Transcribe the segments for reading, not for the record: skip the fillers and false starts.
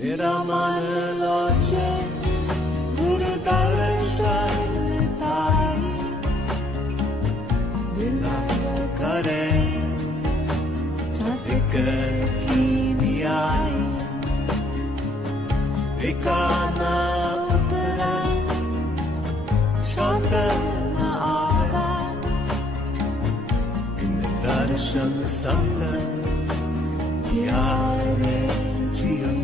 तेरा मन लाजे गुरु दर्शन ताई बिना करे चातिक की नियाई विकाना उतरा शांत न आवा इन दर्शन संग प्यारे जियो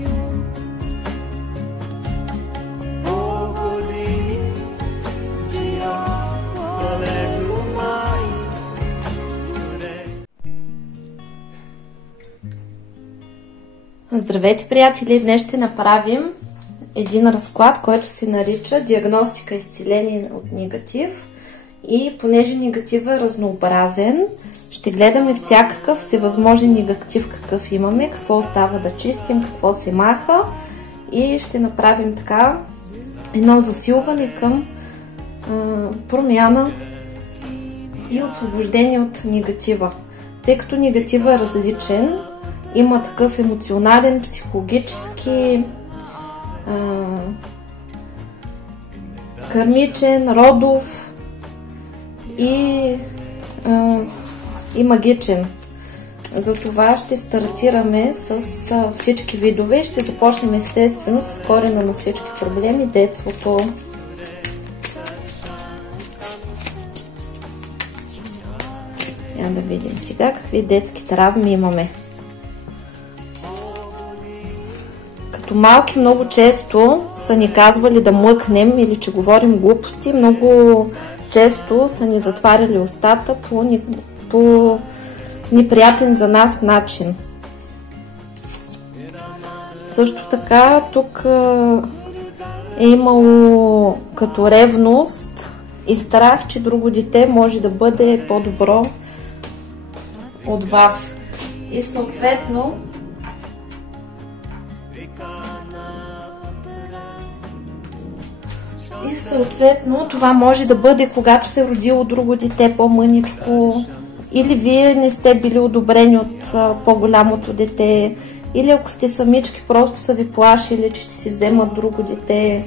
Здравейте, приятели! Днес ще направим един разклад, който се нарича диагностика и изцеление от негатив. И понеже негатив е разнообразен, ще гледаме всякакъв всевъзможен негатив, какъв имаме, какво остава да чистим, какво се маха и ще направим така едно засилване към промяна и освобождение от негатива. Тъй като негатива е различен, има такъв емоционален, психологически, кармичен, родов и магичен. Затова ще стартираме с всички видове. Ще започнем естествено с корена на всички проблеми, детството. Да видим сега какви детски травми имаме. Като малки много често са ни казвали да млъкнем или че говорим глупости. Много често са ни затваряли устата по неприятен за нас начин. Също така тук е имало като ревност и страх, че друго дете може да бъде по-добро от вас. И съответно това може да бъде когато се е родило друго дете по-мъничко, или вие не сте били одобрени от по-голямото дете, или ако сте самички, просто са ви плашили, че ще си вземат друго дете.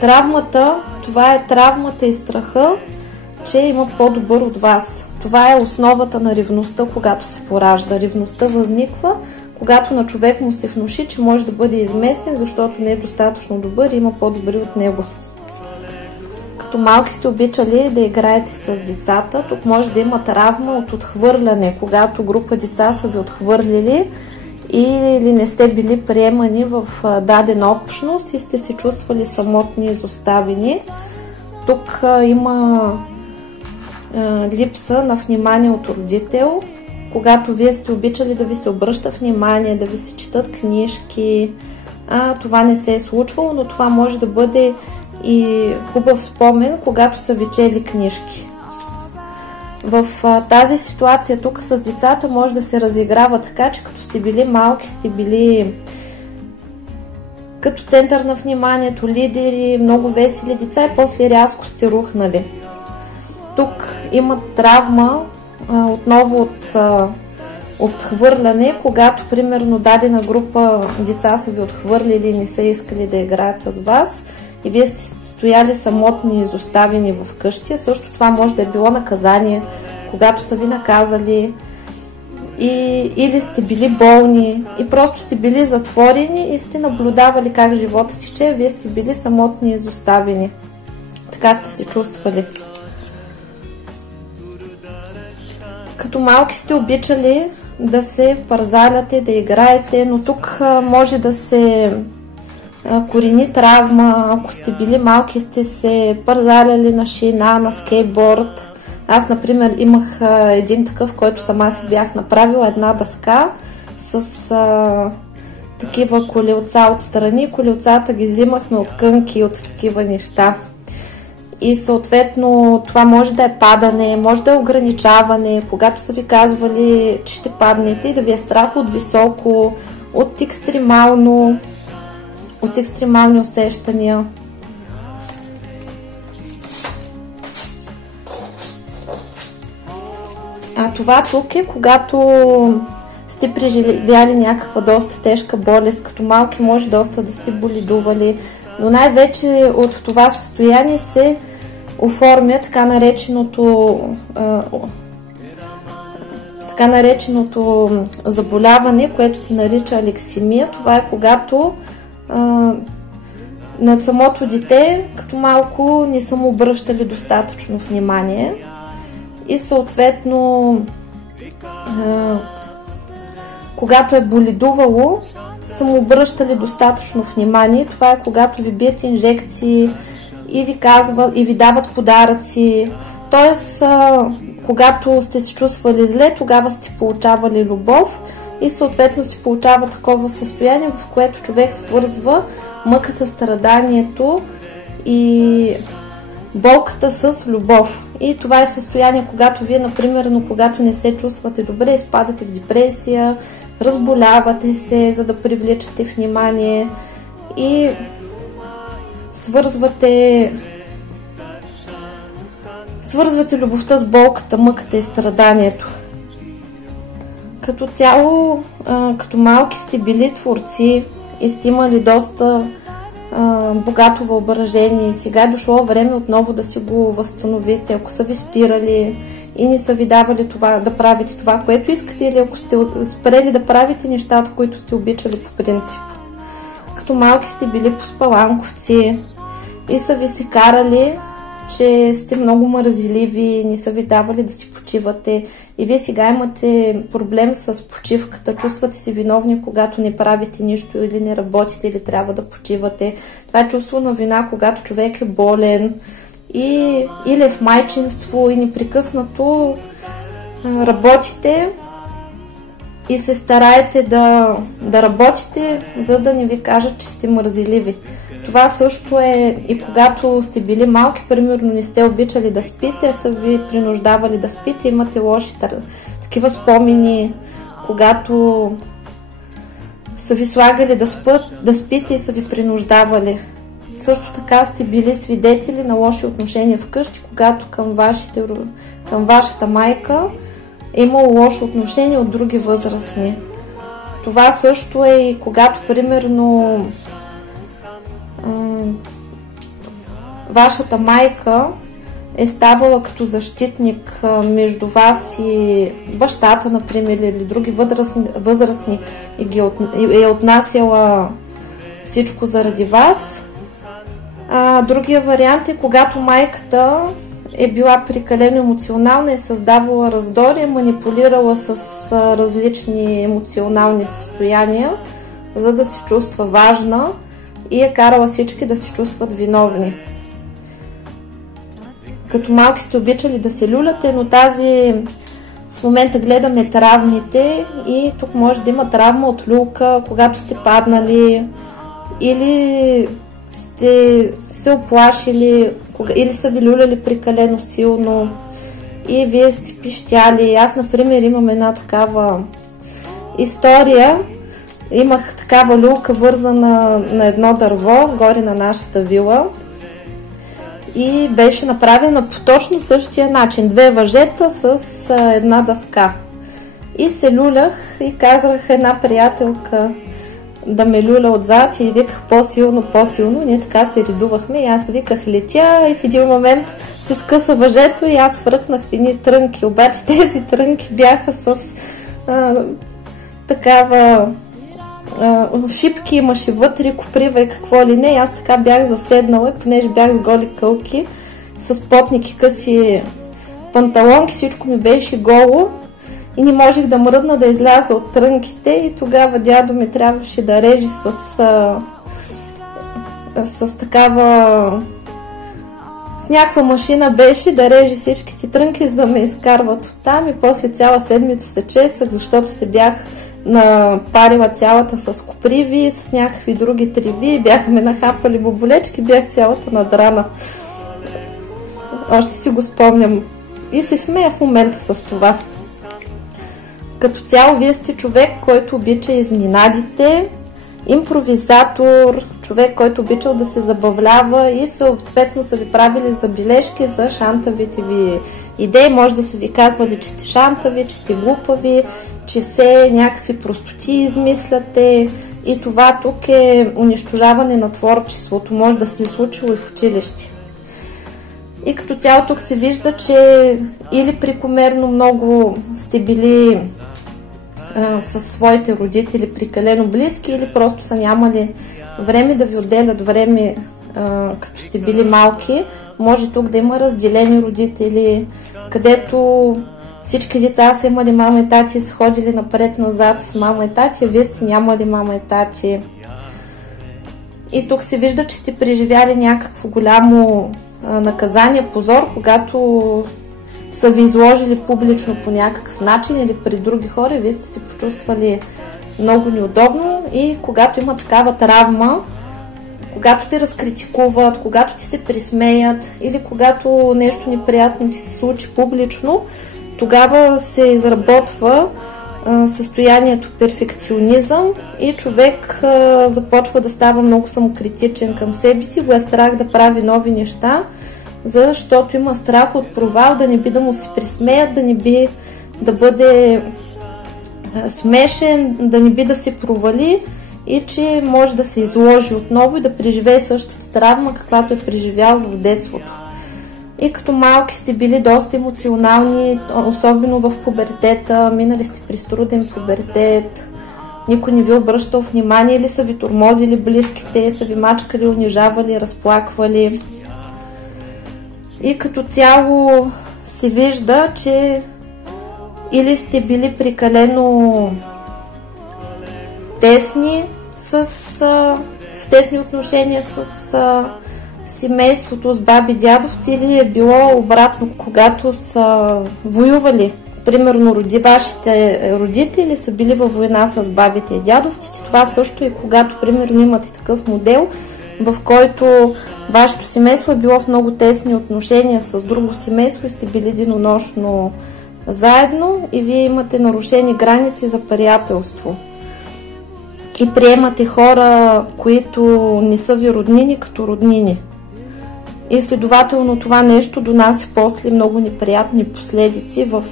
Травмата, това е травмата и страха, че имат по-добър от вас. Това е основата на ревността, когато се поражда. Ревността възниква, когато на човек му се внуши, че може да бъде изместен, защото не е достатъчно добър и има по-добри от него. Като малки сте обичали да играете с децата, тук може да има травма от отхвърляне, когато група деца са ви отхвърлили или не сте били приемани в дадена общност и сте се чувствали самотни и изоставени. Тук има липса на внимание от родител, когато вие сте обичали да ви се обръща внимание, да ви се четат книжки, това не се е случвало, но това може да бъде и хубав спомен, когато са ви чели книжки. В тази ситуация тук с децата може да се разиграва така, че като сте били малки, сте били като център на вниманието, лидери, много весели деца и после рязко сте рухнали. Тук има травма отново от отхвърляне, когато примерно дадена група деца са ви отхвърлили и не са искали да играят с вас и вие сте стояли самотни и изоставени в къщи. Също това може да е било наказание, когато са ви наказали или сте били болни и просто сте били затворени и сте наблюдавали как живота тече, вие сте били самотни и изоставени. Така сте се чувствали. Като малки сте обичали да се парзаляте, да играете, но тук може да се корени травма. Ако сте били малки, сте се парзаляли на шина, на скейтборд. Аз, например, имах един такъв, който сама си бях направила, една дъска с такива колелца отстрани. Колелцата ги взимахме от кънки и от такива неща. И съответно това може да е падане, може да е ограничаване, когато са ви казвали, че ще паднете и да ви е страх от високо, от екстремални усещания. Това тук е когато сте преживяли някаква доста тежка болест, като малки може доста да сте боледували, но най-вече от това състояние се оформя така нареченото заболяване, което се нарича алексемия. Това е когато на самото дете като малко не са му обръщали достатъчно внимание и съответно когато е боледувало, са му обръщали достатъчно внимание. Това е когато ви бият инжекции и ви дават подаръци. Тоест, когато сте се чувствали зле, тогава сте получавали любов и съответно се получава такова състояние, в което човек свързва мъката, страданието и болката с любов. И това е състояние, когато вие, например, когато не се чувствате добре, изпадате в депресия, разболявате се, за да привличате внимание и свързвате любовта с болката, мъката и страданието. Като цяло, като малки сте били творци и сте имали доста богато въображение. Сега е дошло време отново да си го възстановите. Ако са ви спирали и не са ви давали да правите това, което искате, или ако сте спрели да правите нещата, които сте обичали по принцип. Като малки сте били поспаланковци и са ви се карали, че сте много мързеливи, не са ви давали да си почивате и вие сега имате проблем с почивката, чувствате се виновни, когато не правите нищо или не работите или трябва да почивате. Това е чувство на вина, когато човек е болен или е в майчинство и непрекъснато работите и се стараете да работите, за да не ви кажат, че сте мързеливи. Това също е и когато сте били малки, примерно не сте обичали да спите, а са ви принуждавали да спите, имате лоши такива спомени, когато са ви слагали да спите и са ви принуждавали. Също така сте били свидетели на лоши отношения вкъщи, когато към вашата майка е имало лошо отношение от други възрастни. Това също е и когато, примерно, вашата майка е ставала като защитник между вас и бащата, например, или други възрастни и е отнасяла всичко заради вас. Другия вариант е когато майката е била прекалено емоционална и създавала раздори, манипулирала с различни емоционални състояния, за да се чувства важна и е карала всички да се чувстват виновни. Като малки сте обичали да се люляте, но в момента гледаме травмите и тук може да има травма от люлка, когато сте паднали или сте се оплашили или са ви люляли прекалено силно и вие сте пищяли. Аз, например, имам една такава история. Имах такава люлка вързана на едно дърво, горе на нашата вила и беше направена по точно същия начин. 2 въжета с една дъска. И се люлях и казах една приятелка да ме люля отзад и виках по-силно. Ние така се редувахме и аз виках летя и в един момент се скъса въжето и аз фръкнах в едни трънки. Обаче тези трънки бяха с такава шипки имаше вътре, коприва и какво ли не. И аз така бях заседнала и понеже бях с голи кълки, с потники, къси панталонки, всичко ми беше голо и не можех да мръдна да изляза от трънките и тогава дядо ми трябваше да реже с някаква машина беше да реже всичките трънки, за да ме изкарват оттам и после цяла седмица се чесах, защото се бях напарила цялата с коприви, с някакви други треви, бяха ме нахапали боболечки, бях цялата надрана. Още си го спомням и се смея в момента с това. Като цяло вие сте човек, който обича изненадите, импровизатор, човек, който обичал да се забавлява и съответно са ви правили забележки за шантавите ви идеи. Може да са ви казвали, че сте шантави, че сте глупави, че все някакви простоти измисляте. И това тук е унищожаване на творчеството. Може да се е случило и в училище. И като цяло тук се вижда, че или прекомерно много сте били със своите родители прекалено близки, или просто са нямали време да ви отделят време, като сте били малки. Може тук да има разделени родители, където всички деца са имали мама и тати и са ходили напред-назад с мама и тати, а вие сте нямали мама и тати. И тук се вижда, че сте преживяли някакво голямо наказание, позор, когато са ви изложили публично по някакъв начин или при други хора, вие сте се почувствали много неудобно. И когато има такава травма, когато те разкритикуват, когато ти се присмеят или когато нещо неприятно ти се случи публично, тогава се изработва състоянието перфекционизъм и човек започва да става много самокритичен към себе си, го е страх да прави нови неща, защото има страх от провал, да не би да му се присмеят, да не би да бъде смешен, да не би да се провали и че може да се изложи отново и да преживее същата травма, каквато е преживял в детството. И като малки сте били доста емоционални, особено в пубертета, минали сте през труден пубертет, никой не ви обръщал внимание или са ви тормозили близките, са ви мачкали, унижавали, разплаквали. И като цяло се вижда, че или сте били прекалено тесни в тесни отношения с семейството, с баби, дядовци, или е било обратно, когато са воювали. Примерно вашите родители са били във война с бабите и дядовците. Това също е когато, примерно, имате такъв модел, в който вашето семейство е било в много тесни отношения с друго семейство и сте били денонощно заедно и вие имате нарушени граници за приятелство. И приемате хора, които не са ви роднини, като роднини. И следователно това нещо донася после много неприятни последици в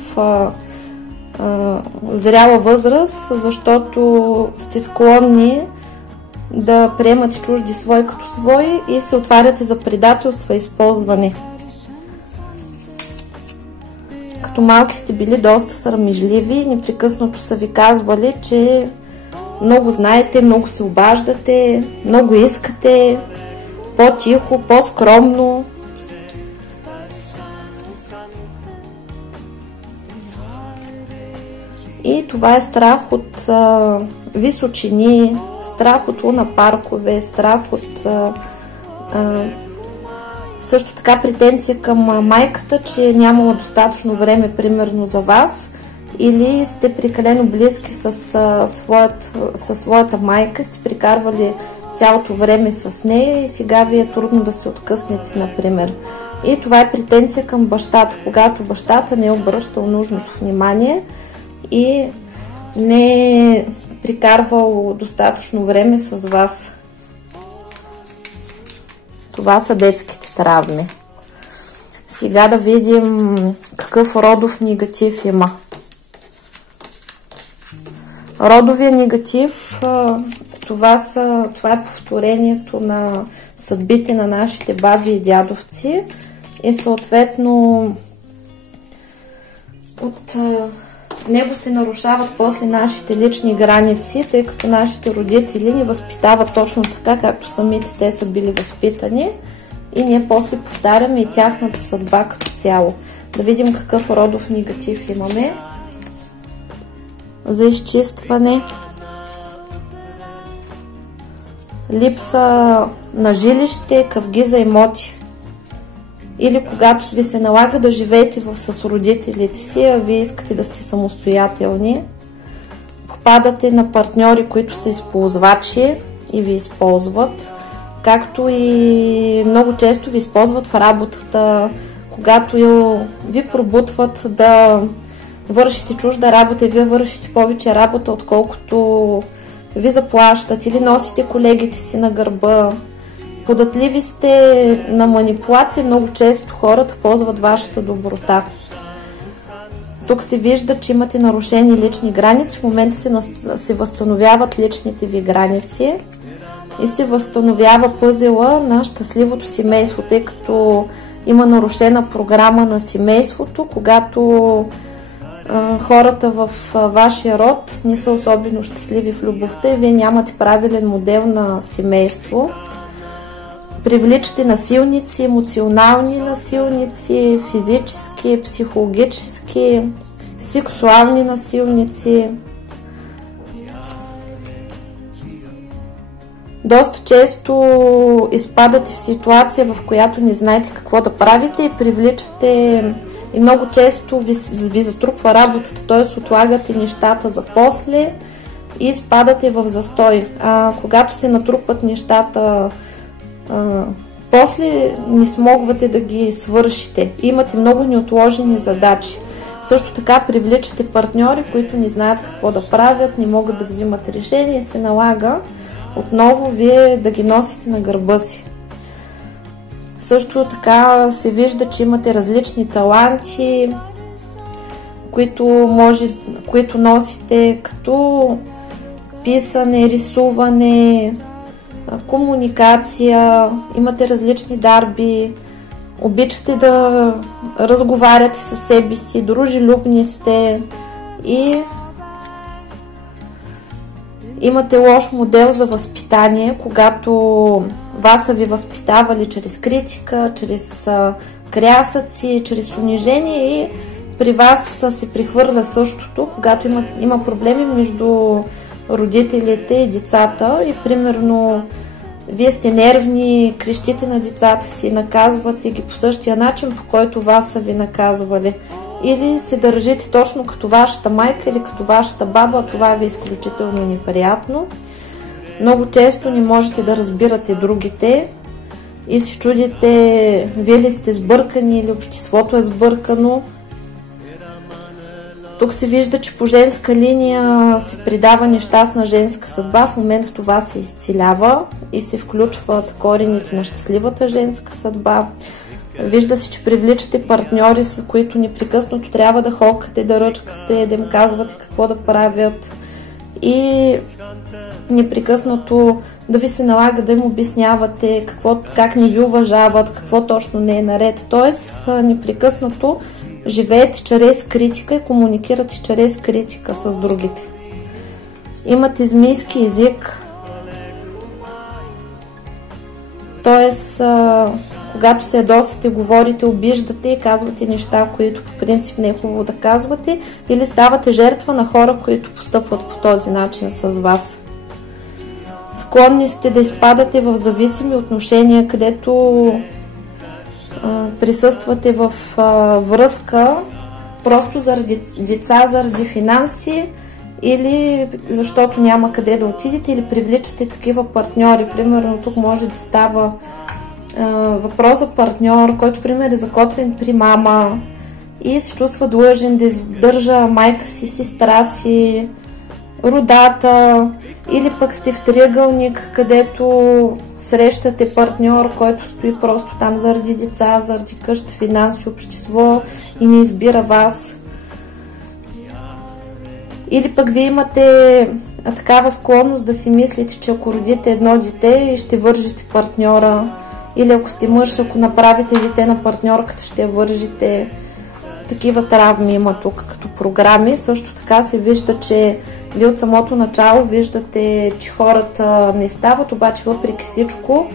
зряла възраст, защото сте склонни да приемате чужди свои като свои и се отваряте за предателство и използване. Като малки сте били доста срамежливи, непрекъснато са ви казвали, че много знаете, много се обаждате, много искате, по-тихо, по-скромно. И това е страх от височини, страх от лунапаркове, страх от също така претенция към майката, че нямала достатъчно време примерно за вас, или сте прекалено близки със своята майка, сте прекарвали цялото време с нея и сега ви е трудно да се откъснете, например. И това е претенция към бащата, когато бащата не е обръщал нужното внимание и не е прекарвал достатъчно време с вас. Това са детските травми. Сега да видим какъв родов негатив има. Родовия негатив, това е повторението на съдбите на нашите баби и дядовци и съответно от него се нарушават после нашите лични граници, тъй като нашите родители ни възпитават точно така, както самите те са били възпитани и ние после повтаряме и тяхната съдба като цяло. Да видим какъв родов негатив имаме за изчистване. Липса на жилище, къвги за имоти. Или когато ви се налага да живеете с родителите си, а вие искате да сте самостоятелни. Попадате на партньори, които са използвачи и ви използват. Както и много често ви използват в работата, когато ви пробутват да вършите чужда работа и вие вършите повече работа, отколкото ви заплащат или носите колегите си на гърба. Податливи сте на манипулация, много често хората ползват вашата доброта. Тук се вижда, че имате нарушени лични граници, в момента се възстановяват личните ви граници и се възстановява пъзела на щастливото семейство, тъй като има нарушена програма на семейството, когато хората в вашия род не са особено щастливи в любовта и вие нямате правилен модел на семейство. Привличате насилници, емоционални насилници, физически, психологически, сексуални насилници. Доста често изпадате в ситуация, в която не знаете какво да правите и привличате, и много често ви затрупва работата, т.е. отлагате нещата за после и изпадате в застой. Когато се натрупат нещата, после не смогвате да ги свършите. Имате много неотложени задачи. Също така привличате партньори, които не знаят какво да правят, не могат да взимат решение и се налага отново вие да ги носите на гърба си. Също така се вижда, че имате различни таланти, които носите, като писане, рисуване, комуникация, имате различни дарби, обичате да разговаряте със себе си, дружелюбни сте и имате лош модел за възпитание, когато вас са ви възпитавали чрез критика, чрез крясъци, чрез унижение и при вас се прихвърля същото, когато има проблеми между родителите и децата и примерно вие сте нервни, крещите на децата си, наказвате ги по същия начин, по който вас са ви наказвали. Или се държите точно като вашата майка или като вашата баба, това ви е изключително неприятно. Много често не можете да разбирате другите и се чудите, вие ли сте сбъркани или обществото е сбъркано. Тук се вижда, че по женска линия се придава нещастна женска съдба. В момента това се изцелява и се включват корените на щастливата женска съдба. Вижда се, че привличате партньори, с които непрекъснато трябва да холкате, да ръчкате, да им казвате какво да правят и непрекъснато да ви се налага да им обяснявате как не ви уважават, какво точно не е наред. Тоест, непрекъснато живеете чрез критика и комуникирате чрез критика с другите. Имате змийски език, т.е. когато се ядосате, говорите, обиждате и казвате неща, които по принцип не е хубаво да казвате, или ставате жертва на хора, които постъпват по този начин с вас. Склонни сте да изпадате в зависими отношения, където присъствате в връзка просто заради деца, заради финанси или защото няма къде да отидете, или привличате такива партньори. Примерно тук може да става въпрос за партньор, който пример е закотвен при мама и се чувства длъжен да издържа майка си, сестра си, родата, или пък сте в триъгълник, където срещате партньор, който стои просто там заради деца, заради къща, финанси, общество и не избира вас. Или пък вие имате такава склонност да си мислите, че ако родите едно дете, ще вържите партньора, или ако сте мъж, ако направите дете на партньорката, ще я вържите. Такива травми има тук като програми. Също така се вижда, че вие от самото начало виждате, че хората не стават, обаче въпреки всичко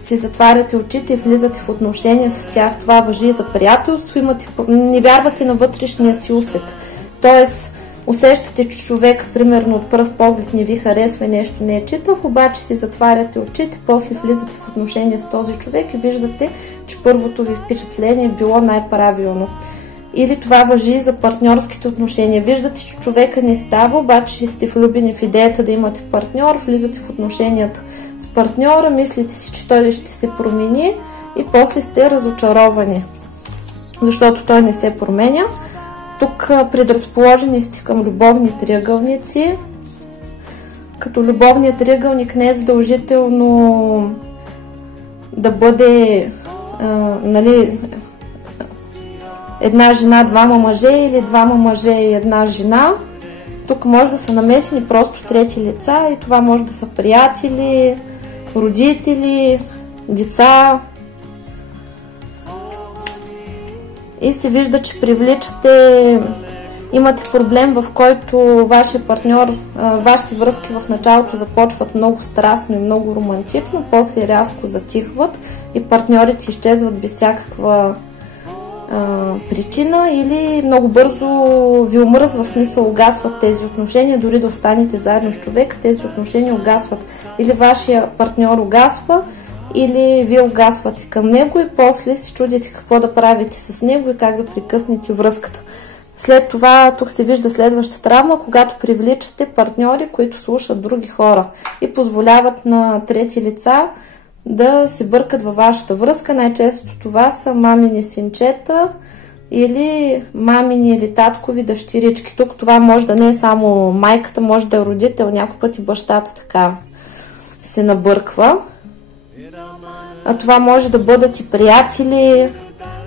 си затваряте очите и влизате в отношения с тях. Това важи и за приятелство. Не вярвате на вътрешния си усет. Тоест, усещате, че човек, примерно от пръв поглед не ви харесва и нещо не е читав, обаче си затваряте очите, после влизате в отношения с този човек и виждате, че първото ви впечатление е било най-правилно. Или това важи и за партньорските отношения. Виждате, че човека не става, обаче сте влюбени в идеята да имате партньор, влизате в отношенията с партньора, мислите си, че той ще се промени и после сте разочаровани, защото той не се променя. Тук предразположени сте към любовни триъгълници, като любовният триъгълник не е задължително да бъде нали, една жена, двама мъже или двама мъже и една жена. Тук може да са намесени просто трети лица и това може да са приятели, родители, деца. И се вижда, че привличате, имате проблем, в който вашия партньор, вашите връзки в началото започват много страстно и много романтично, после рязко затихват и партньорите изчезват без всякаква причина или много бързо ви омръзва, в смисъл угасват тези отношения, дори да останете заедно с човек, тези отношения угасват. Или вашия партньор угасва, или вие угасвате към него и после се чудите какво да правите с него и как да прекъснете връзката. След това тук се вижда следваща травма, когато привличате партньори, които слушат други хора и позволяват на трети лица да се бъркат във вашата връзка. Най-често това са мамини синчета или мамини или таткови дъщерички. Тук това може да не е само майката, може да е родител, някой път и бащата така се набърква. А това може да бъдат и приятели.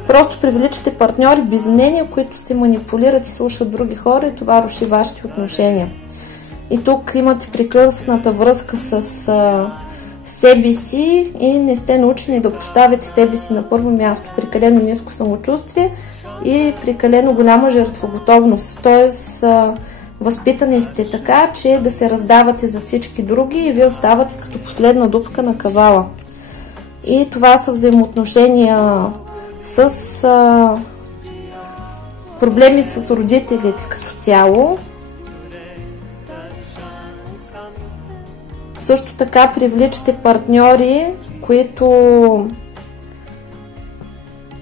Просто привличате партньори без мнение, които се манипулират и слушат други хора и това руши вашите отношения. И тук имате прекъсната връзка с себе си и не сте научени да поставите себе си на първо място. Прекалено ниско самочувствие и прекалено голяма жертвоготовност. Тоест, възпитани сте така, че да се раздавате за всички други и вие оставате като последна дупка на кавала. И това са взаимоотношения с проблеми с родителите като цяло. Също така привличате партньори, които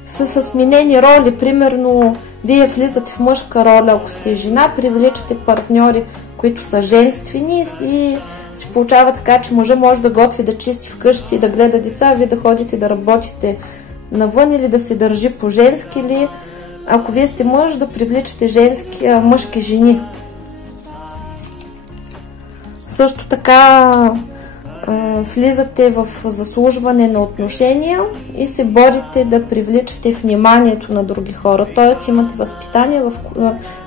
са с сменени роли. Примерно, вие влизате в мъжка роля, ако сте жена, привличате партньори, които са женствени и се получава така, че мъжът може да готви, да чисти вкъщи, да гледа деца, а вие да ходите да работите навън или да се държи по-женски, или ако вие сте мъж, да привличате мъжки жени. Също така влизате в заслужване на отношения и се борите да привличате вниманието на други хора. Т.е. имате възпитание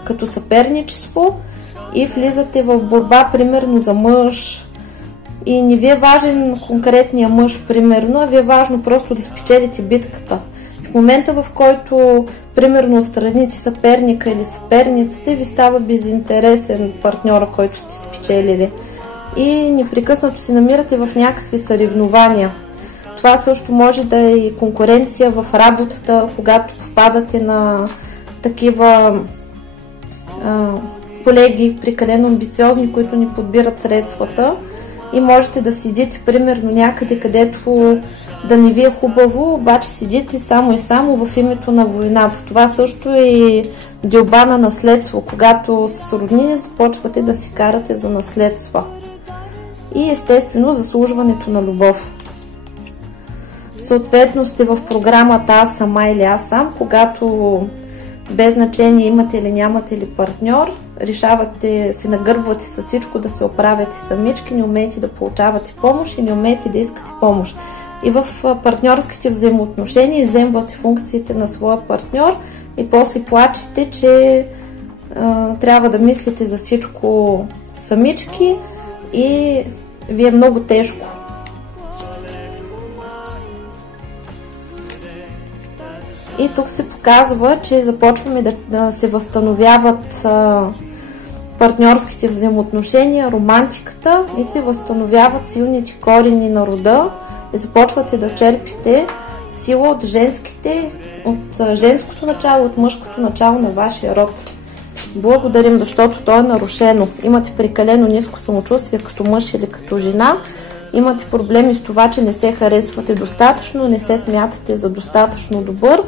като съперничество и влизате в борба, примерно за мъж. И не ви е важен конкретния мъж, примерно, а ви е важно просто да спечелите битката. В момента, в който, примерно, отстраните съперника или съперниците, ви става безинтересен партньора, който сте спечелили. И непрекъснато се намирате в някакви съревнования. Това също може да е и конкуренция в работата, когато попадате на такива колеги, прекалено амбициозни, които ни подбират средствата. И можете да седите, примерно, някъде, където да не ви е хубаво, обаче седите само и само в името на войната. Това също е делба на наследство, когато с роднини започвате да си карате за наследства. И естествено заслужването на любов. Съответно сте в програмата Аз сама или Аз сам, когато без значение имате или нямате ли партньор, решавате, се нагърбвате с всичко да се оправяте самички, не умеете да получавате помощ и не умеете да искате помощ. И в партньорските взаимоотношения изземвате функциите на своя партньор и после плачете, че трябва да мислите за всичко самички и ви е много тежко. И тук се показва, че започваме да се възстановяват партньорските взаимоотношения, романтиката и се възстановяват силните корени на рода и започвате да черпите сила от женското начало, от мъжкото начало на вашия род. Благодарим, защото то е нарушено. Имате прекалено ниско самочувствие като мъж или като жена. Имате проблеми с това, че не се харесвате достатъчно, не се смятате за достатъчно добър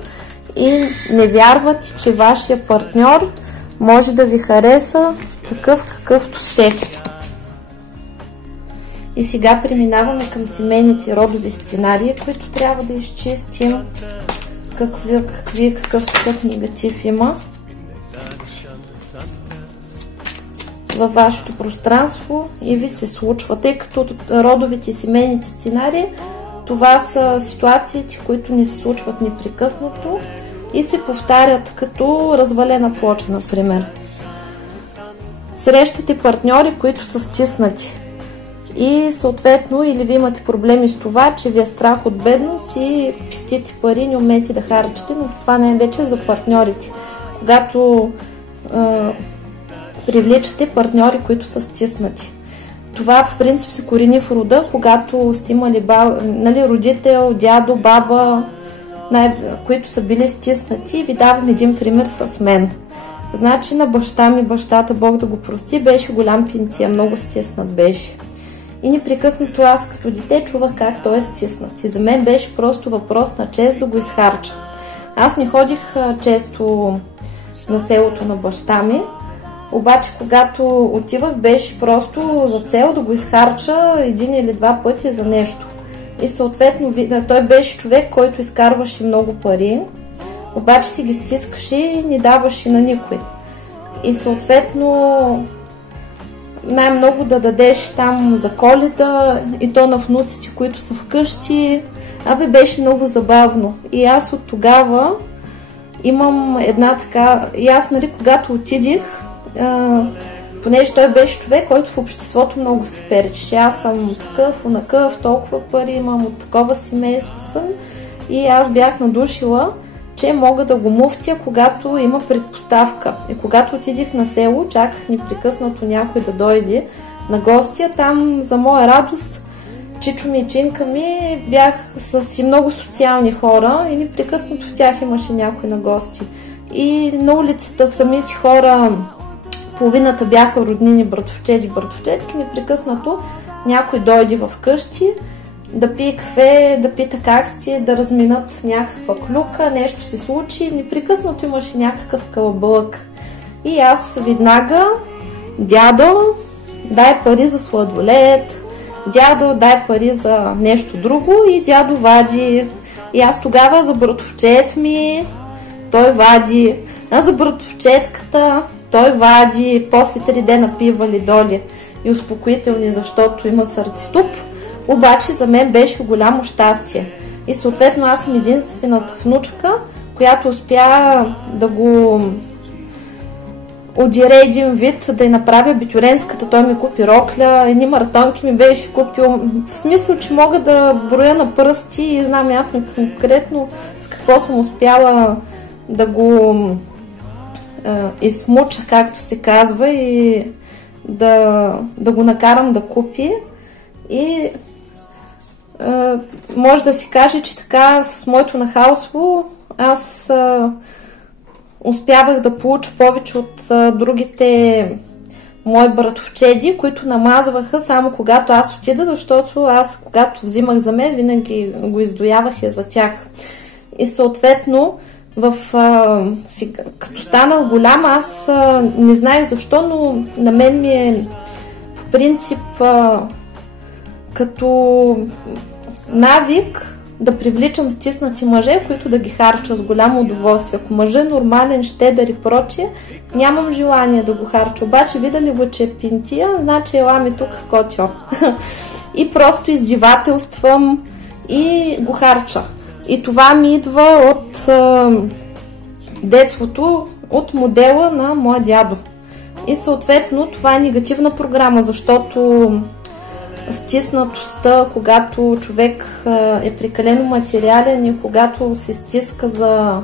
и не вярвате, че вашия партньор може да ви хареса такъв, какъвто сте. И сега преминаваме към семейните родови сценарии, които трябва да изчистим какъв негатив има във вашето пространство и ви се случва, тъй като родовите и семейните сценарии, това са ситуациите, които ни се случват непрекъснато и се повтарят като развалена плоча, например. Срещате партньори, които са стиснати и съответно или ви имате проблеми с това, че ви е страх от бедност и пестите пари, не умеете да харчите, но това най-вече е за партньорите. Когато привличате партньори, които са стиснати. Това в принцип се корени в рода, когато сте имали родител, дядо, баба, които са били стиснати. Ви давам един пример с мен. Значи на баща ми, бащата, Бог да го прости, беше голям пинтия, много стиснат беше. И непрекъснато аз като дете чувах как той е стиснат. И за мен беше просто въпрос на чест да го изхарча. Аз не ходих често на селото на баща ми, обаче когато отивах беше просто за цел да го изхарча един или два пъти за нещо. И съответно той беше човек, който изкарваше много пари, обаче си ги стискаше и не даваше на никой. И съответно най-много да дадеш там за Коледа и то на внуците, които са вкъщи. Беше много забавно. И аз от тогава имам една така... И аз, когато отидих, понеже той беше човек, който в обществото много се перечеше. Аз съм такъв, онакъв, толкова пари имам, от такова семейство съм. И аз бях надушила, че мога да го муфтя, когато има предпоставка. И когато отидих на село, чаках непрекъснато някой да дойде на гостия. Там, за моя радост, чичо ми и чинка ми бях с много социални хора и непрекъснато в тях имаше някой на гости. И на улицата самите хора, половината бяха роднини, братовчеди, братовчетки, непрекъснато някой дойде в къщи да пие кафе, да пита как сте, да разминат някаква клюка, нещо се случи, непрекъснато имаше някакъв калабълък. И аз веднага: дядо, дай пари за сладолед, дядо, дай пари за нещо друго, и дядо вади. И аз тогава за братовчет ми, той вади, а за братовчетката той вади, после 3 дена пивали доли и успокоителни, защото има сърцетуп. Обаче за мен беше голямо щастие. И съответно аз съм единствената внучка, която успя да го одире един вид, да я направя битюренската. Той ми купи рокля, едни маратонки ми беше купил. В смисъл, че мога да броя на пръсти и знам ясно конкретно с какво съм успяла да го измуча, както се казва, и да го накарам да купи. И може да си каже, че така с моето нахалство аз успявах да получа повече от другите мои братовчеди, които намазваха само когато аз отида, защото аз, когато взимах за мен, винаги го издоявах за тях. И съответно, като станах голям, аз не знаех защо, но на мен ми е по принцип като навик да привличам стиснати мъже, които да ги харча с голямо удоволствие. Ако мъжът е нормален, щедър и прочие, нямам желание да го харча. Обаче видали го, че е пинтия, значи ела ми тук котьо. И просто издевателствам и го харча. И това ми идва от детството, от модела на моя дядо. И съответно това е негативна програма, защото стиснатостта, когато човек е прекалено материален и когато се стиска за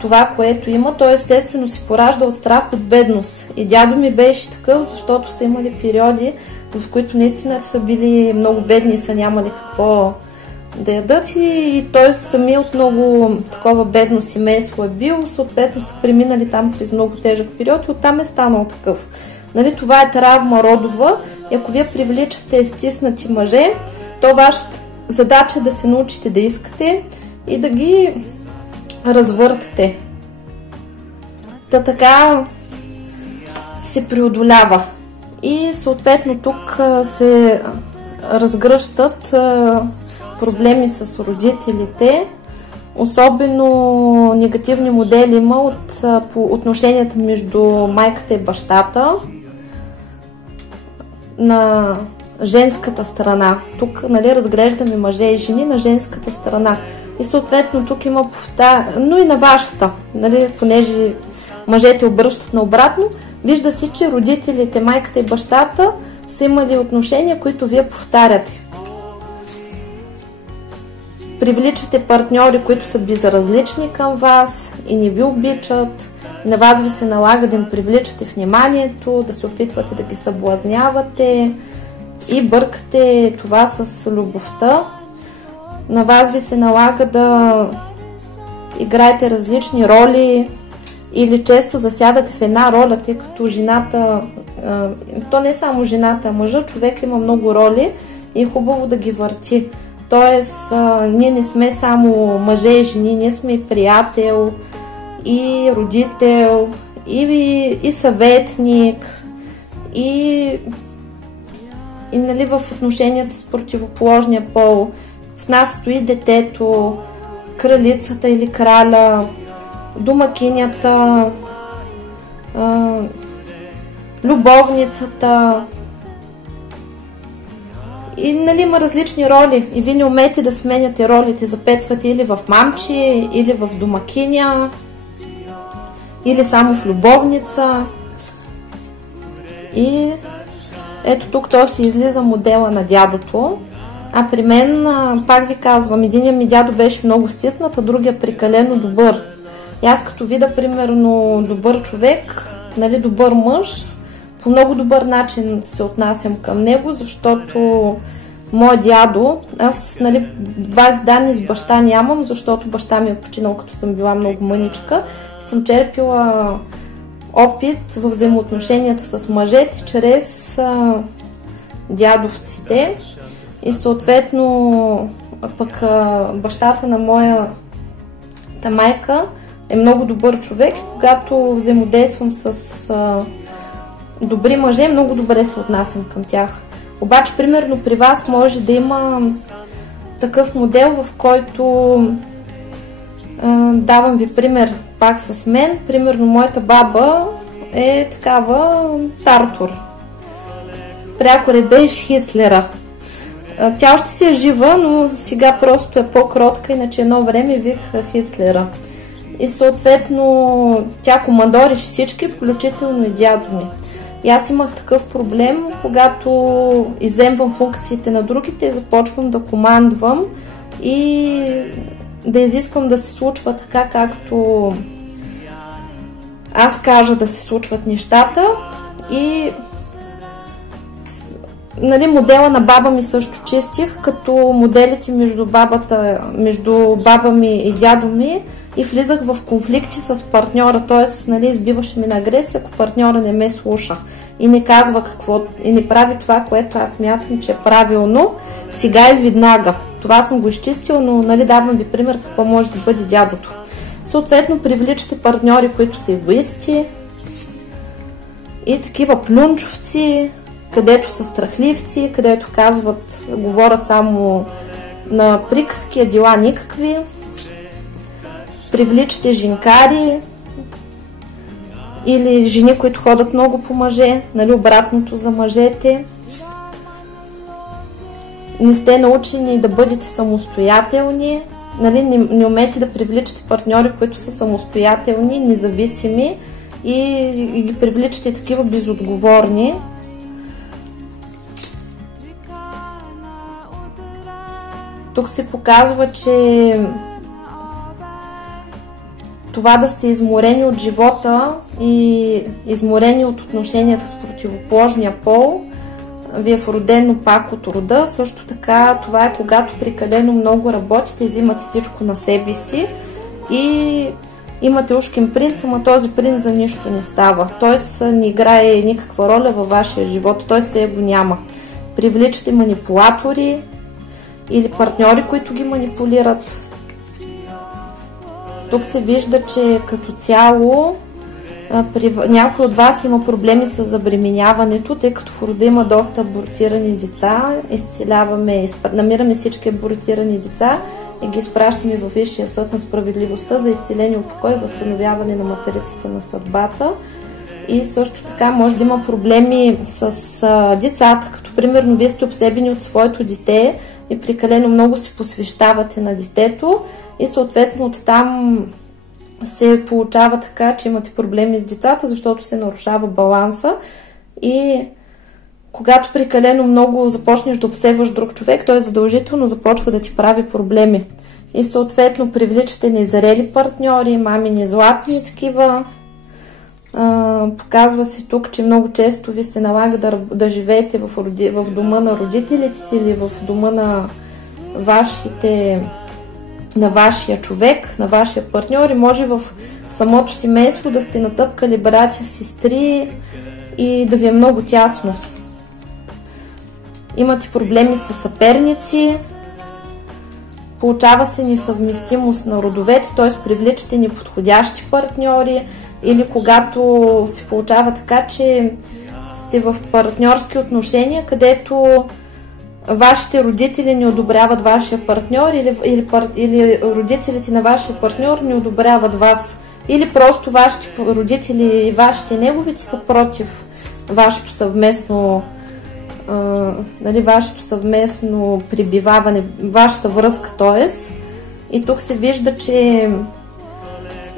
това, което има, той естествено се поражда от страх от бедност. И дядо ми беше такъв, защото са имали периоди, в които наистина са били много бедни и са нямали какво да ядат, и той сами от много такова бедно семейство е бил, съответно са преминали там през много тежък период и оттам е станал такъв. Това е травма родова, и ако вие привличате стиснати мъже, то вашата задача е да се научите да искате и да ги развъртате. Така се преодолява. И съответно тук се разгръщат проблеми с родителите. Особено негативни модели има по отношенията между майката и бащата. на женската страна. Тук, нали, разглеждаме мъже и жени на женската страна. И съответно тук има но и на вашата, нали, понеже мъжете обръщат наобратно, вижда се, че родителите, майката и бащата са имали отношения, които вие повтаряте. Привличате партньори, които са безразлични към вас и не ви обичат. На вас ви се налага да им привличате вниманието, да се опитвате да ги съблазнявате и бъркате това с любовта. На вас ви се налага да играете различни роли или често засядате в една роля, тъй като жената, то не само жената, а мъжът, човек има много роли и е хубаво да ги върти. Тоест, ние не сме само мъже и жени, ние сме и приятел, и родител, и съветник, и нали, в отношенията с противоположния пол. В нас стои детето, кралицата или краля, домакинята, любовницата. И нали, има различни роли и вие не умеете да сменяте ролите, запецвате или в мамчи, или в домакиня, или само в любовница. И ето тук то си излиза модела на дядото. А при мен, пак ви казвам, единият ми дядо беше много стиснат, а другия прекалено добър. И аз като видя, примерно, добър човек, нали, добър мъж, по много добър начин се отнасям към него, защото моят дядо, аз, нали, бази данни с баща нямам, защото баща ми е починал, като съм била много мъничка. Съм черпила опит в взаимоотношенията с мъжете чрез дядовците. И съответно пък бащата на моята майка е много добър човек. Когато взаимодействам с добри мъже, много добре се отнасям към тях. Обаче, примерно при вас може да има такъв модел, в който давам ви пример пак с мен. Примерно моята баба е такава Тартор. Пряко ребеж Хитлера. Тя още си е жива, но сега просто е по-кротка, иначе едно време викаха Хитлера. И съответно тя командориш всички, включително и дядо ми. И аз имах такъв проблем, когато изземвам функциите на другите и започвам да командвам и да изисквам да се случва така, както аз кажа да се случват нещата. И нали, модела на баба ми също чистих, като моделите между баба ми и дядо ми, и влизах в конфликти с партньора, т.е. нали, избиваше ми на агресия, ако партньора не ме слуша и не казва какво и не прави това, което аз смятам, че е правилно, сега и веднага. Това съм го изчистила, но нали, давам ви пример какво може да бъде дядото. Съответно, привличате партньори, които са егоисти и такива плюнчовци, където са страхливци, където говорят само на приказки, а дела никакви. Привличате жинкари или жени, които ходят много по мъже, нали, обратното за мъжете. Не сте научени да бъдете самостоятелни, нали, не умеете да привличате партньори, които са самостоятелни, независими и ги привличате такива безотговорни. Тук се показва, че това да сте изморени от живота и изморени от отношенията с противоположния пол ви е вродено пак от рода. Също така това е когато прекалено много работите и взимате всичко на себе си и имате ушкин принц, ама този принц за нищо не става. Тоест не играе никаква роля във вашия живот, т.е. се го няма. Привличате манипулатори или партньори, които ги манипулират. Тук се вижда, че като цяло някой от вас има проблеми с забременяването, тъй като в рода има доста абортирани деца. Намираме всички абортирани деца и ги изпращаме във Висшия съд на справедливостта за изцеление, упокой и възстановяване на материците на съдбата. И също така може да има проблеми с децата, като примерно вие сте обсебени от своето дете и прекалено много се посвещавате на детето и съответно оттам се получава така, че имате проблеми с децата, защото се нарушава баланса и когато прекалено много започнеш да обсебваш друг човек, той задължително започва да ти прави проблеми. И съответно привличате незрели партньори, мамини златни такива. Показва се тук, че много често ви се налага да живеете в дома на родителите си или в дома на вашия човек, на вашия партньор и може в самото семейство да сте натъпкали братя, сестри и да ви е много тясно. Имате проблеми с съперници, получава се несъвместимост на родовете, т.е. привличате неподходящи партньори или когато се получава така, че сте в партньорски отношения, където вашите родители не одобряват вашия партньор или родителите на вашия партньор не одобряват вас. Или просто вашите родители и вашите и неговите са против вашето съвместно вашето съвместно пребиваване, вашата връзка, т.е. И тук се вижда, че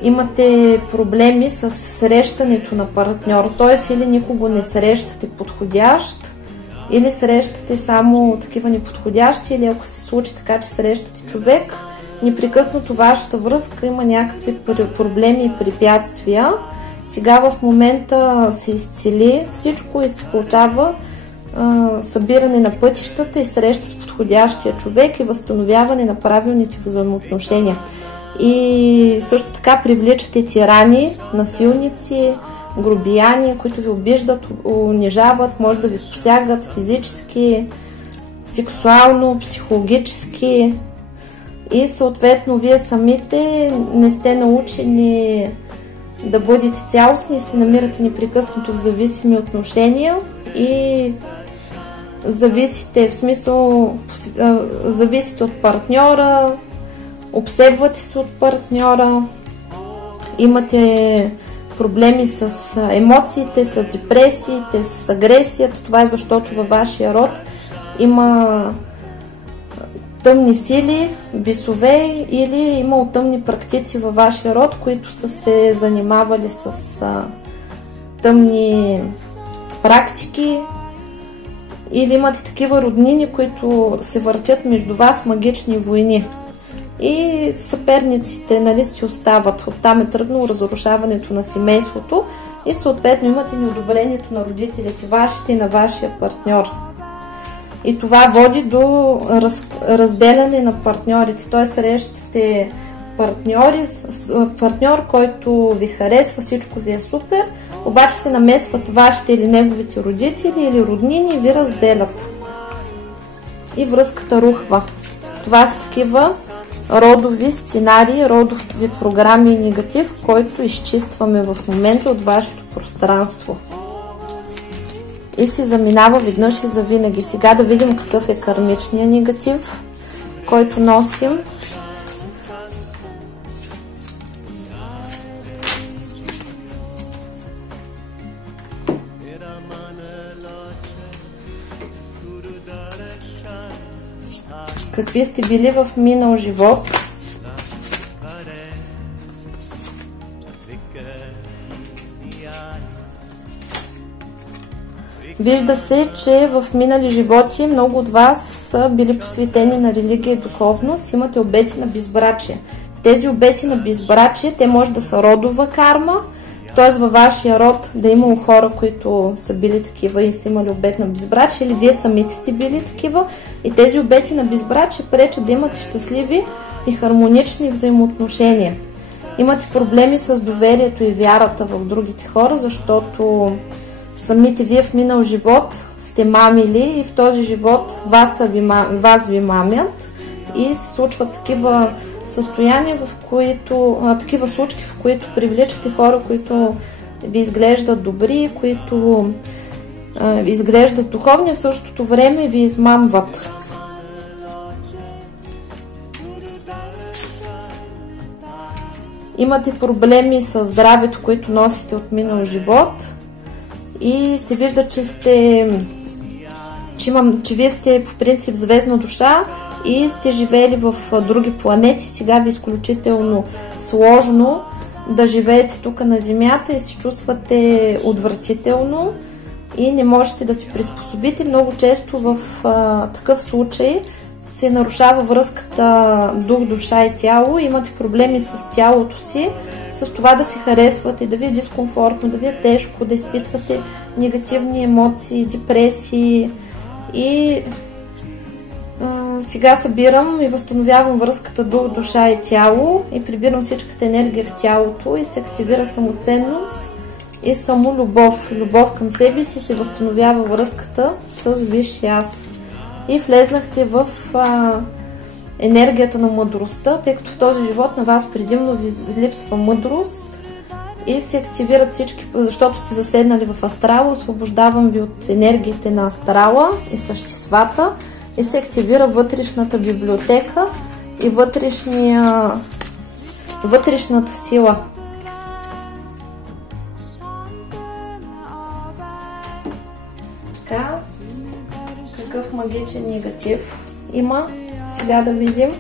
имате проблеми с срещането на партньор, т.е. или никого не срещате подходящ, или срещате само такива неподходящи, или ако се случи така, че срещате човек, непрекъснато вашата връзка има някакви проблеми и препятствия. Сега в момента се изцели всичко и се получава събиране на пътищата и среща с подходящия човек и възстановяване на правилните взаимоотношения. И също така привличате тирани, насилници, грубияни, които ви обиждат, унижават, може да ви посягат физически, сексуално, психологически и съответно вие самите не сте научени да бъдете цялостни и се намирате непрекъснато в зависими отношения и зависите, в смисъл зависите от партньора, обсебвате се от партньора, имате проблеми с емоциите, с депресиите, с агресията. Това е защото във вашия род има тъмни сили, бисове или имало тъмни практици във вашия род, които са се занимавали с тъмни практики или имате такива роднини, които се въртят между вас магични войни. И съперниците си остават. Оттам е тръгнало разрушаването на семейството и съответно имате неодобрението на родителите вашите и на вашия партньор. И това води до разделяне на партньорите. Т.е. срещате партньор, който ви харесва, всичко ви е супер, обаче се намесват вашите или неговите родители или роднини и ви разделят. И връзката рухва. Това са такива родови сценарии, родови програми и негатив, който изчистваме в момента от вашето пространство. И се заминава веднъж и завинаги. Сега да видим какъв е кармичният негатив, който носим. Какви сте били в минал живот? Вижда се, че в минали животи много от вас са били посветени на религия и духовност, имате обети на безбрачие. Тези обети на безбрачие, те може да са родова карма, т.е. във вашия род да е имало хора, които са били такива и са имали обет на безбрачие, или вие самите сте били такива. И тези обети на безбрачие пречат да имате щастливи и хармонични взаимоотношения. Имате проблеми с доверието и вярата в другите хора, защото самите вие в минал живот сте мамили и в този живот вас ви мамят и се случват такива състояния, такива случки, в които привличате хора, които ви изглеждат добри, които изглеждат духовни, в същото време ви измамват. Имате проблеми с здравето, които носите от минал живот. и се вижда, че вие сте по принцип звездна душа и сте живели в други планети. Сега ви е изключително сложно да живеете тук на Земята и се чувствате отвратително и не можете да се приспособите. Много често в такъв случай се нарушава връзката дух, душа и тяло. Имате проблеми с тялото си, с това да се харесвате, да ви е дискомфортно, да ви е тежко, да изпитвате негативни емоции, депресии. И сега събирам и възстановявам връзката дух, душа и тяло и прибирам всичката енергия в тялото и се активира самоценност и самолюбов. Любов към себе си, се възстановява връзката с Висшия аз. И влезнахте в енергията на мъдростта, тъй като в този живот на вас предимно ви липсва мъдрост и се активират всички, защото сте заседнали в астрала. Освобождавам ви от енергиите на астрала и съществата и се активира вътрешната библиотека и вътрешната сила. Така, какъв магичен негатив има? Сега да видим.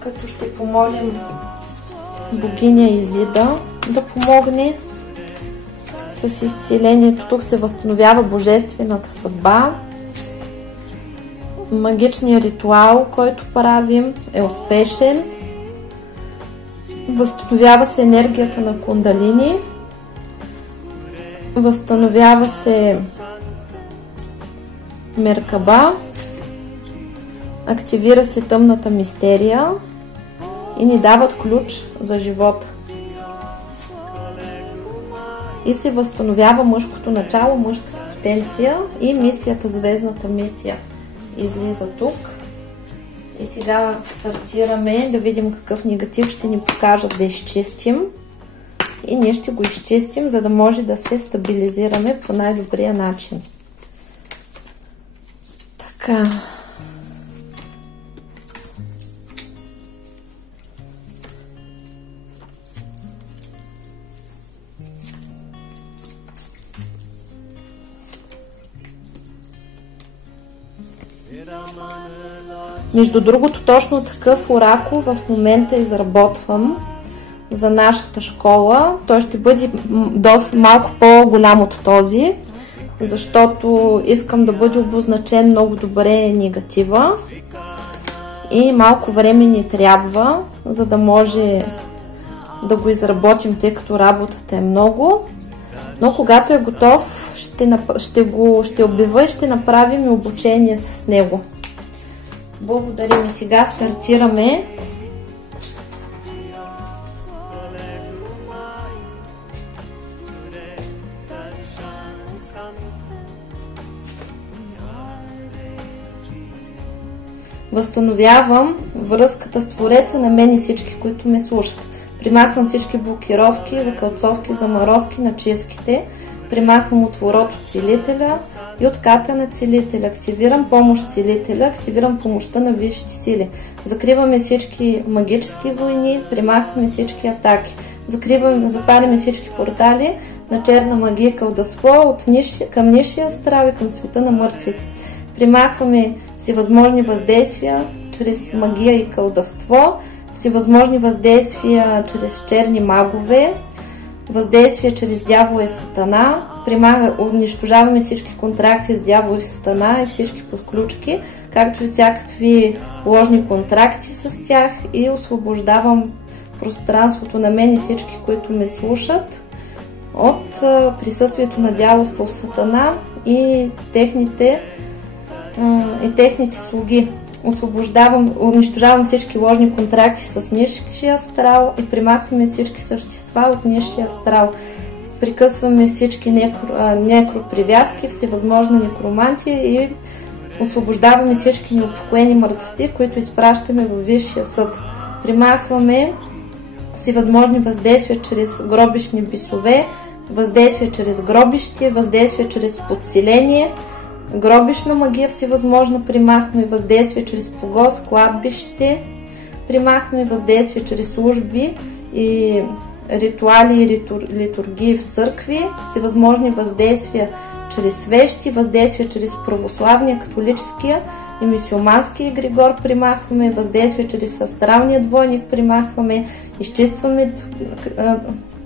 Като ще помолим богиня Изида да помогне с изцелението. Тук се възстановява божествената съдба. Магичният ритуал, който правим, е успешен. Възстановява се енергията на кундалини. Възстановява се Меркаба. Активира се тъмната мистерия и ни дават ключ за живота. И се възстановява мъжкото начало, мъжката потенция и мисията, звездната мисия излиза тук. И сега стартираме да видим какъв негатив ще ни покажат да изчистим. И ние ще го изчистим, за да може да се стабилизираме по най-добрия начин. Така. Между другото, точно такъв оракул в момента изработвам за нашата школа. Той ще бъде малко по-голям от този, защото искам да бъде обозначен много добре негатива и малко време ни трябва, за да може да го изработим, тъй като работата е много. Но когато е готов, ще обявя и ще направим и обучение с него. Благодарим и сега стартираме. Възстановявам връзката с Твореца на мен и всички, които ме слушат. Примахвам всички блокировки, закълцовки, заморозки на чистките. Примахвам отворот от целителя и отката на целителя. Активирам помощ целителя, активирам помощта на висшите сили. Закриваме всички магически войни, примахваме всички атаки. Затваряме всички портали на черна магия и колдовство към нисшия астрал и към света на мъртвите. Примахваме всевъзможни въздействия чрез магия и колдовство, всевъзможни въздействия чрез черни магове, въздействия чрез дявола и сатана, унищожаваме всички контракти с дявол и сатана и всички подключки, както и всякакви ложни контракти с тях, и освобождавам пространството на мен и всички, които ме слушат, от присъствието на дявол в сатана и техните слуги. Унищожавам всички ложни контракти с нисшия астрал и примахваме всички същества от нисшия астрал. Прекъсваме всички некропривязки, всевъзможна некромантия и освобождаваме всички неупокоени мъртвци, които изпращаме във Висшия съд. Примахваме всевъзможни въздействия чрез гробищни бисове, въздействия чрез гробище, въздействия чрез подселение, гробищна магия всевъзможно примахваме, въздействие чрез погост, кладбище, примахваме въздействие чрез служби и ритуали и литургии в църкви, всевъзможни въздействия чрез свещи, въздействия чрез православния, католическия и мюсюлманския егрегор примахваме, въздействия чрез астралния двойник примахваме, изчистваме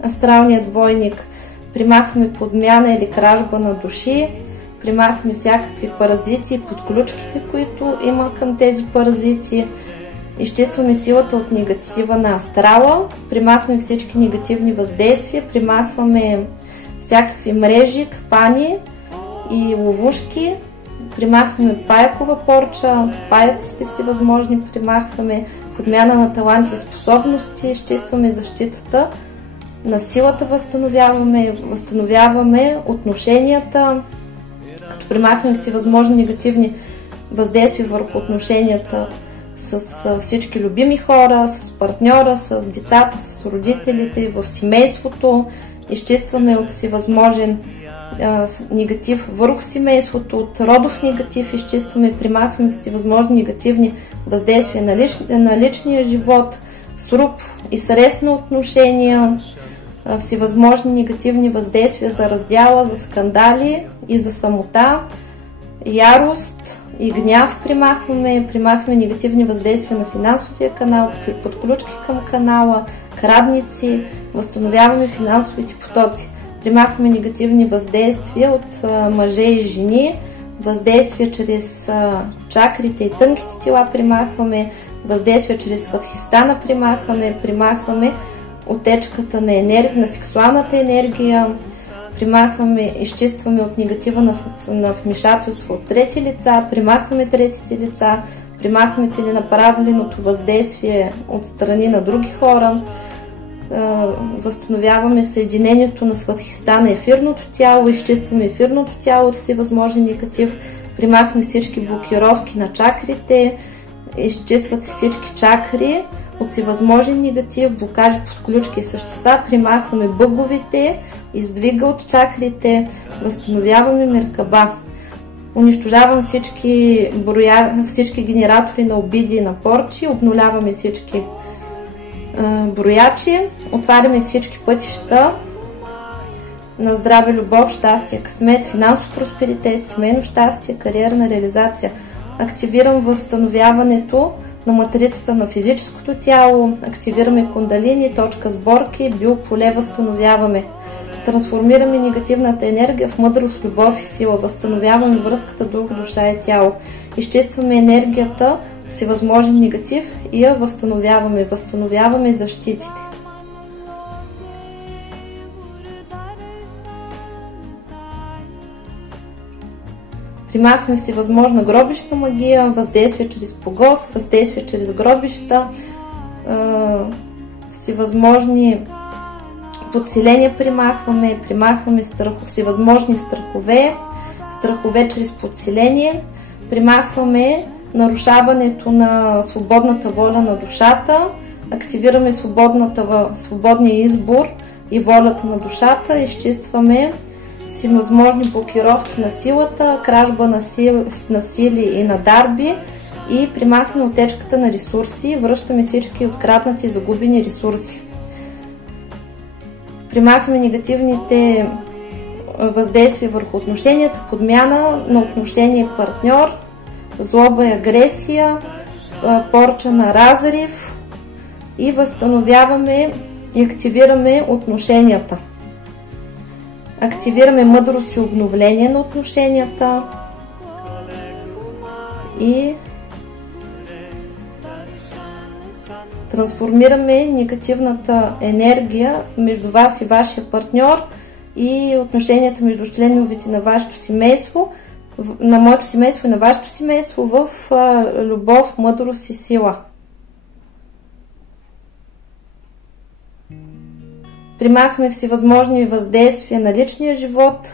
астралния двойник, примахваме подмяна или кражба на души, примахваме всякакви паразити и подключките, които има към тези паразити, изчистваме силата от негатива на астрала, примахваме всички негативни въздействия, примахваме всякакви мрежи, капани и ловушки, примахваме паякова порча, паяците всевъзможни примахваме, подмяна на таланти и способности, изчистваме защитата на силата, възстановяваме отношенията, като примахваме всевъзможни негативни въздействия върху отношенията с всички любими хора, с партньора, с децата, с родителите, в семейството, изчистваме от всевъзможен негатив върху семейството, от родов негатив, изчистваме, примахваме всевъзможни негативни въздействия на личния живот, сруб и срез на отношения, всевъзможни негативни въздействия за раздяла, за скандали и за самота, ярост и гняв примахваме негативни въздействия на финансовия канал, подключки към канала, крадници, възстановяваме финансовите потоци, примахваме негативни въздействия от мъже и жени, въздействия чрез чакрите и тънките тела примахваме, въздействия чрез сватхистана примахваме отечката на енергия, на сексуалната енергия, примахваме, изчистваме от негатива на вмешателство от трети лица, примахваме третите лица, примахваме целенаправленото въздействие от страни на други хора, възстановяваме съединението на сватхистана и ефирното тяло, изчистваме ефирното тяло от всевъзможни негатив, примахваме всички блокировки на чакрите, изчистват всички чакри от всевъзможен негатив, блокажи, подключки и същества, примахваме бъговете, издвига от чакрите, възстановяваме меркаба, унищожаваме всички генератори на обиди и на порчи, обнуляваме всички броячи, отваряме всички пътища на здраве, любов, щастие, късмет, финансов просперитет, семейно щастие, кариерна реализация. Активирам възстановяването на матрицата на физическото тяло, активираме кундалини, точка сборки, биополе възстановяваме. Трансформираме негативната енергия в мъдрост, любов и сила, възстановяваме връзката дух, душа и тяло. Изчистваме енергията, всевъзможен негатив и я възстановяваме защитите. Примахваме всевъзможна гробищна магия, въздействие чрез погос, въздействие чрез гробища, всевъзможни подселения примахваме всевъзможни страхове чрез подселение, примахваме нарушаването на свободната воля на душата, активираме свободния избор и волята на душата, изчистваме всевъзможни блокировки на силата, кражба на сили и на дарби и примахваме отечката на ресурси, връщаме всички откраднати и загубени ресурси. Примахваме негативните въздействия върху отношенията, подмяна на отношение партньор, злоба и агресия, порча на разрив и възстановяваме и активираме отношенията. Активираме мъдрост и обновление на отношенията и трансформираме негативната енергия между вас и вашия партньор и отношенията между членовете на вашето семейство, на моето семейство и на вашето семейство в любов, мъдрост и сила. Примахваме всевъзможни въздействия на личния живот,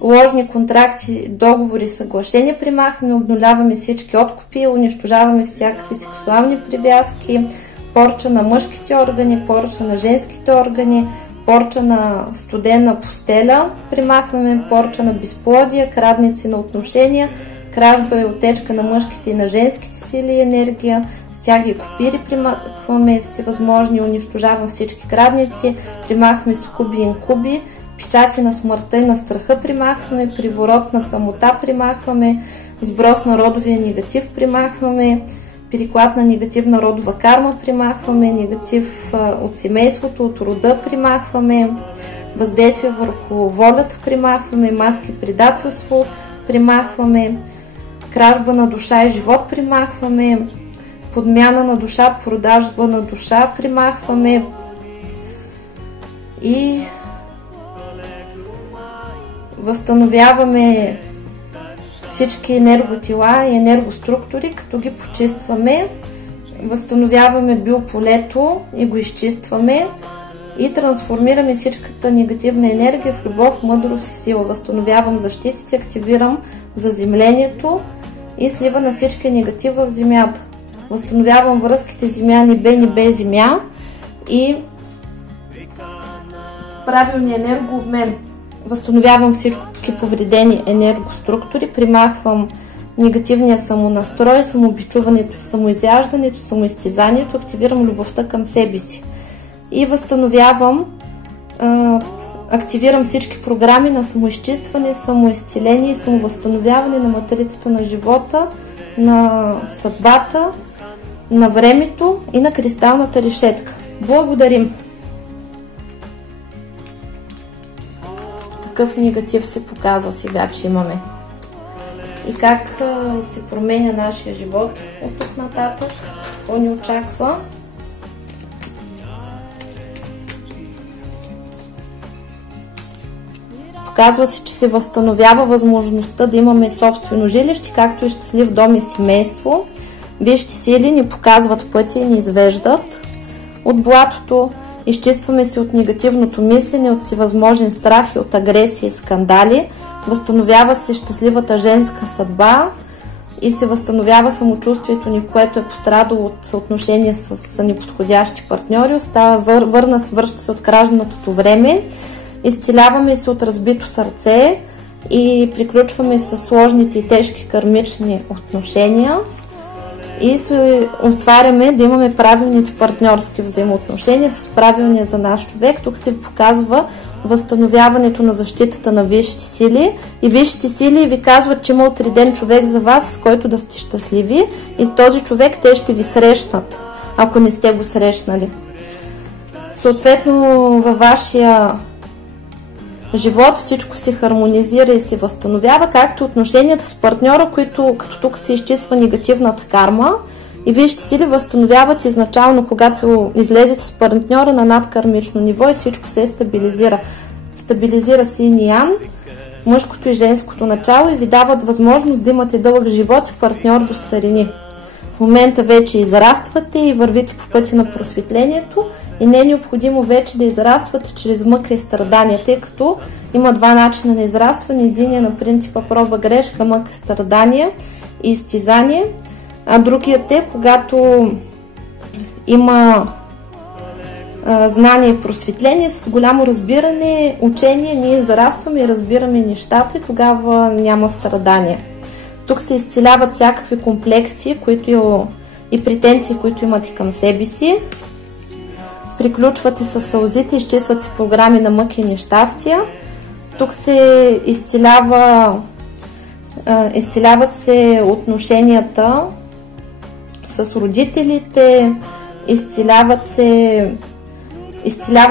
ложни контракти, договори, съглашения примахваме, обнуляваме всички откупи, унищожаваме всякакви сексуални привязки, порча на мъжките органи, порча на женските органи, порча на студена постеля, примахваме порча на безплодие, крадници на отношения, кражба и отечка на мъжките и на женските сили и енергия. Стяги и копири примахваме всевъзможни, унищожавам всички крадници, примахваме сукуби и инкуби, печати на смъртта и на страха примахваме, приворот на самота примахваме, сброс на родовия негатив примахваме, переклад на негативна родова карма примахваме, негатив от семейството, от рода примахваме, въздействие върху волята примахваме, маски предателство примахваме, кражба на душа и живот примахваме, подмяна на душа, продажба на душа примахваме и възстановяваме всички енерготела и енергоструктури, като ги почистваме, възстановяваме биополето и го изчистваме и трансформираме всичката негативна енергия в любов, мъдрост и сила. Възстановявам защитите, активирам заземлението и слива на всички негатива в земята. Възстановявам връзките земя-небе, небе-земя и правилния енергообмен. Възстановявам всички повредени енергоструктури, примахвам негативния самонастрой, самобичуването, самоизяждането, самоизтезанието, активирам любовта към себе си. И възстановявам, активирам всички програми на самоизчистване, самоизцеление и самовъзстановяване на матрицата на живота, на съдбата, на времето и на кристалната решетка. Благодарим! Такъв негатив се показва сега, че имаме. И как се променя нашия живот от тук нататък, какво ни очаква. Показва се, че се възстановява възможността да имаме собствено жилище, както и щастлив дом и семейство. Висшите сили ни показват пътя и ни извеждат от блатото. Изчистваме се от негативното мислене, от всевъзможен страх и от агресия и скандали. Възстановява се щастливата женска съдба и се възстановява самочувствието ни, което е пострадало от отношения с неподходящи партньори. Връща се от краженото време. Изцеляваме се от разбито сърце и приключваме с сложните и тежки кармични отношения. И се отваряме да имаме правилните партньорски взаимоотношения с правилния за наш човек. Тук се показва възстановяването на защитата на висшите сили. И висшите сили ви казват, че има отреден човек за вас, с който да сте щастливи. И този човек те ще ви срещнат, ако не сте го срещнали. Съответно, във вашия живот всичко се хармонизира и се възстановява, както отношенията с партньора, които като тук се изчиства негативната карма и вижте сили възстановяват изначално, когато излезете с партньора на надкармично ниво и всичко се стабилизира. Стабилизира се и Ян, мъжкото и женското начало и ви дават възможност да имате дълъг живот и партньор до старини. В момента вече израствате и вървите по пътя на просветлението и не е необходимо вече да израствате чрез мъка и страдания, тъй като има два начина на израстване. Единият на принципа проба грешка, мъка, страдания и изтезание, а другият е когато има знание и просветление, с голямо разбиране, учение, ние зарастваме и разбираме нещата и тогава няма страдания. Тук се изцеляват всякакви комплекси и претенции, които имате към себе си. Приключвате с сълзите, изчистват се програми на мъки и нещастия. Тук се изцеляват се отношенията с родителите, изцелявате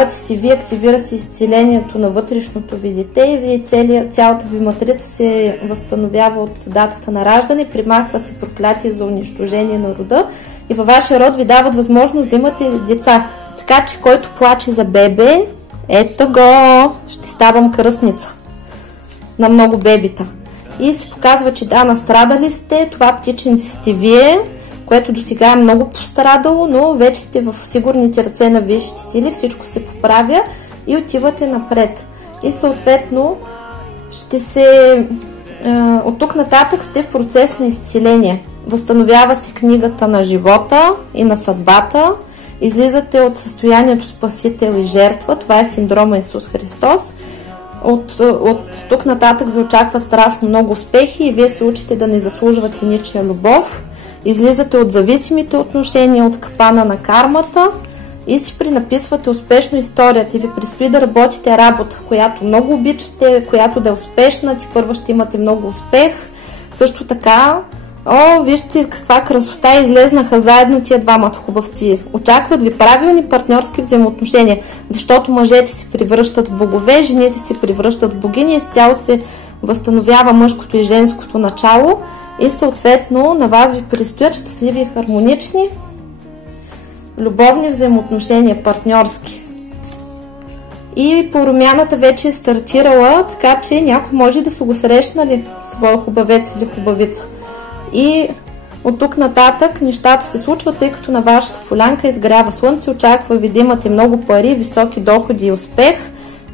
си вие, активира се изцелението на вътрешното ви дете и вие цялата ви матрица се възстановява от датата на раждане, примахва се проклятие за унищожение на рода и във вашия род ви дават възможност да имате деца. Така че който плаче за бебе, ето го, ще ставам кръстница на много бебита. И се показва, че да, настрадали сте, това птиченци сте вие, което до сега е много пострадало, но вече сте в сигурните ръце на висшите сили, всичко се поправя и отивате напред. И съответно от тук нататък сте в процес на изцеление. Възстановява се книгата на живота и на съдбата. Излизате от състоянието спасител и жертва. Това е синдрома Исус Христос. От тук нататък ви очаква страшно много успехи и вие се учите да не заслужвате ничия любов. Излизате от зависимите отношения, от капана на кармата и си пренаписвате успешно историята. И ви предстои да работите работа, която много обичате, която да е успешна. Ти първо ще имате много успех. Също така, вижте каква красота, излезнаха заедно тия двамата хубавци. Очакват ви правилни партньорски взаимоотношения, защото мъжете се превръщат в богове, жените се превръщат в богини, изцяло се възстановява мъжкото и женското начало и съответно на вас ви предстоят щастливи и хармонични любовни взаимоотношения, партньорски. И промяната вече е стартирала, така че някой може да са го срещнали своя хубавец или хубавица. И от тук нататък нещата се случват, тъй като на вашата полянка изгрява слънце, очаква ви да имате много пари, високи доходи и успех.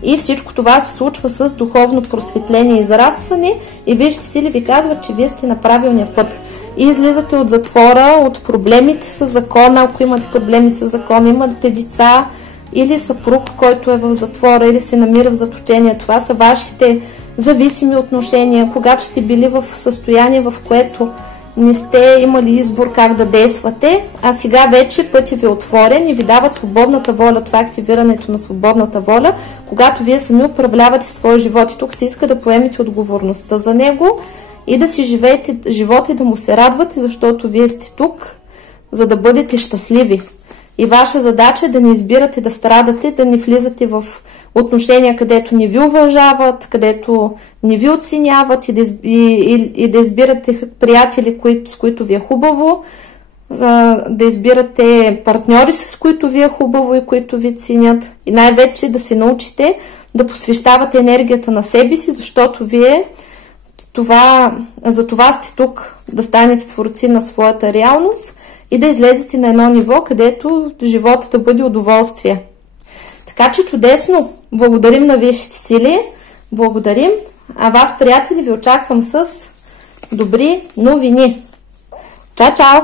И всичко това се случва с духовно просветление и зарастване. И вижте, сили ви казват, че вие сте на правилния път. И излизате от затвора, от проблемите с закона, ако имате проблеми с закона, имате деца или съпруг, който е в затвора или се намира в заточение. Това са вашите зависими отношения, когато сте били в състояние, в което не сте имали избор как да действате, а сега вече пътят ви е отворен и ви дават свободната воля. Това е активирането на свободната воля, когато вие сами управлявате своя живот. И тук се иска да поемете отговорността за него и да си живеете живота и да му се радвате, защото вие сте тук, за да бъдете щастливи. И ваша задача е да не избирате да страдате, да не влизате в отношения, където не ви уважават, където не ви оценяват и да избирате приятели, с които ви е хубаво, да избирате партньори, с които ви е хубаво и които ви ценят. И най-вече да се научите да посвещавате енергията на себе си, защото вие за това сте тук, да станете творци на своята реалност и да излезете на едно ниво, където живота да бъде удоволствие. Така че чудесно! Благодарим на висшите сили, благодарим, а вас, приятели, ви очаквам с добри новини. Чао-чао!